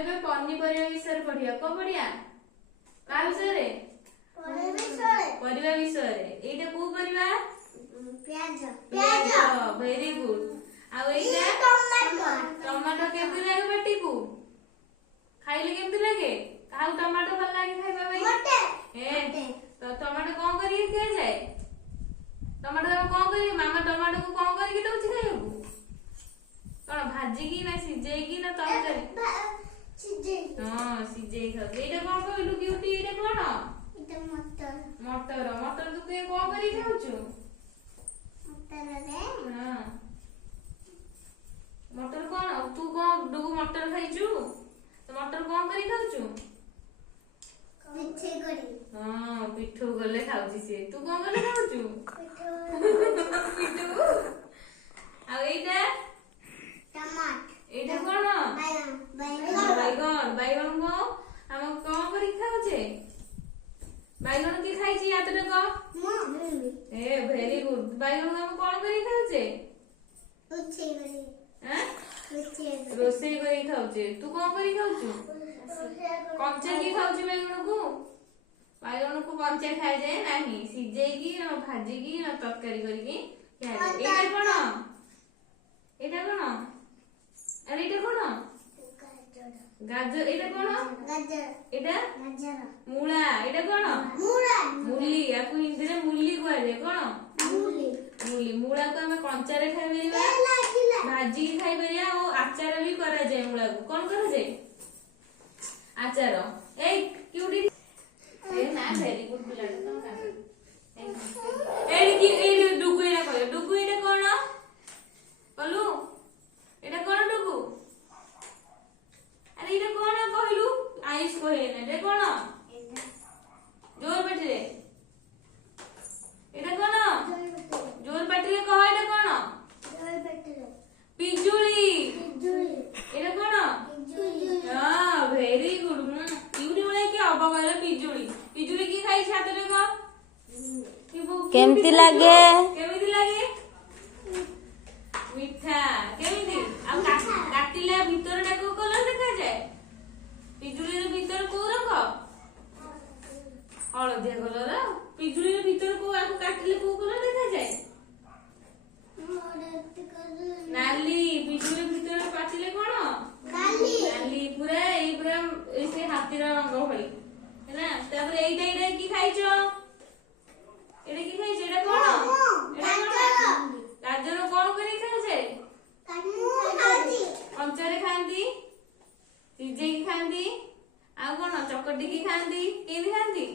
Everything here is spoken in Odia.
ଏବେ ପନିପରିବା ବିଷୟରେ ପଢିବା। କଣ ପଢିବା? କା ବିଷୟରେ? ପରିବା ବିଷୟରେ। ଏଇଟା କୋଉ ପରିବା? ପିଆଜ। Very good. ଆଉ ଏଇଟା ଟମାଟୋ। କେମିତି ଲାଗେ ପାଟିକୁ? ଖାଇଲେ କେମିତି ଲାଗେ? କାହାକୁ ଟମାଟୋ ଭଲ ଲାଗେ ଖାଇବା ପାଇଁ? ତ ଟମାଟୋ କଣ କରିକି ଖିଆଯାଏ? ଟମାଟୋ କଣ କରିକି ମାମା ଟମାଟୋକୁ କଣ କରିକି ଦଉଛି ଖାଇବାକୁ? କଣ ଭାଜିକି ନା ସିଝେଇକି ନା ତରକାରୀ? ହଁ ସିଝେଇ ଖାଉଛି। ଏଇଟା କଣ କହିଲୁ କ୍ୟୁଟି? ଏଇଟା କଣ? ମଟର। ମଟର ତୁ କଣ କରିକି ଖାଉଛୁ? ମଟର କଣ? ତୁ କଣ ଡୁଗୁ ମଟର ଖାଇଛୁ? ମଟର କଣ କରି ଖାଉଛୁ? ହଁ ପିଠଉ ଗଲେ ଖାଉଛି ସିଏ। ତୁ କଣ ଗଲେ ଖାଉଛୁ? ପିଠଉ। ଆଉ ଏଇଟା ଏଇଟା କଣ? ବାଇଗଣ। ବାଇଗଣ କଣ ଆମେ କଣ କରି ଖାଉଛେ? ବାଇଗଣ କିଏ ଖାଇଛି? ହାତରେ କହ। Very good. ବାଇଗଣ ଆମେ କଣ କରି ଖାଉଛେ? ରୋଷେଇ କରି ଖାଉଛେ। ତୁ କଣ କରି ଖାଉଛୁ? କଞ୍ଚା କିଏ ଖାଉଛି ବାଇଗଣକୁ? ବାଇଗଣକୁ କଞ୍ଚା ଖାଇଯାଏ ନାହିଁ, ସିଝେଇକି ନା ଭାଜିକି ନା ତରକାରୀ କରିକି ଖାଇଯାଏ। ଏଇଟା କଣ? ଏଇଟା କଣ? ଆରେ ଏଇଟା କଣ? ଗାଜର। ଏଇଟା କଣ? ଏଇଟା ମୂଳା। ଏଇଟା କଣ? ମୁଲି। ୟାକୁ ହିନ୍ଦୀରେ ମୁଲି କୁହାଯାଏ। କଣ? ମୁଲି। ମୂଳାକୁ ଆମେ କଞ୍ଚାରେ ଖାଇପାରିବା, ଭାଜିକି ଖାଇପାରିବା ଆଉ ଆଚାର ବି କରାଯାଏ। ମୂଳାକୁ କଣ କରାଯାଏ? ଆଚାର। ଏଇ କ୍ୟୁଟି ନା ଭେରି ଗୁଡ ପିଲାଟା ତମ କାମ। ଏଇ ଡୁଗୁ ଏଇଟା କହିବ। ଡୁଗୁ ଏଇଟା କଣ? କଲୁ ଏଇଟା କଣ ଡୁଗୁ? ଆରେ ଏଇଟା କଣ କହିଲୁ? ଆଇସ୍ କହିଲେ। ଏଇଟା କଣ? ଜୋର ପାଟିରେ। ଏଇଟା କଣ? ଜୋର ପାଟିରେ କହ। ଏଇଟା କଣ? ପିଜୁଳି। ଏଇଟା କଣ? ହଁ ଭେରି ଗୁଡ। ପିଜୁଳି ଭଳିଆ କି ହବ କହିଲ? ପିଜୁଳି। ପିଜୁଳି କିଏ ଖାଇଛି? ହାତରେ କହ। କେମିତି ଲାଗେ? କେମିତି ଲାଗେ? ମିଠା। କେମିତି? ଆଉ କାଟିଲେ ଭିତରଟା କୋଉ କଲର ଦେଖାଯାଏ? ପିଜୁଳିର ଭିତର କୋଉ ରଙ୍ଗ? ହଳଦିଆ କଲର। ପିଜୁଳିର ଭିତର କୋଉ ଆକୁ କାଟିଲେ କୋଉ କଲର ଦେଖାଯାଏ? ନାଲି। ପିଜୁଳି ଭିତରେ ପାଚିଲେ କଣ? ନାଲି। ପୁରା ସେ ହାତୀର ରଙ୍ଗ ଭଳି ହେଲା। ତାପରେ ଏଇଟା କି ଖାଇଛ? ଏଇଟା କି ଖାଇଛ? ଏଇଟା କଣ? ଗାଜର କଣ କରି ଖାଉଛେ? କଞ୍ଚାରେ ଖାଆନ୍ତି, ସିଝେଇକି ଖାଆନ୍ତି, ଆଉ କଣ ଚକଟିକି ଖାଆନ୍ତି। କେମିତି ଖାଆନ୍ତି?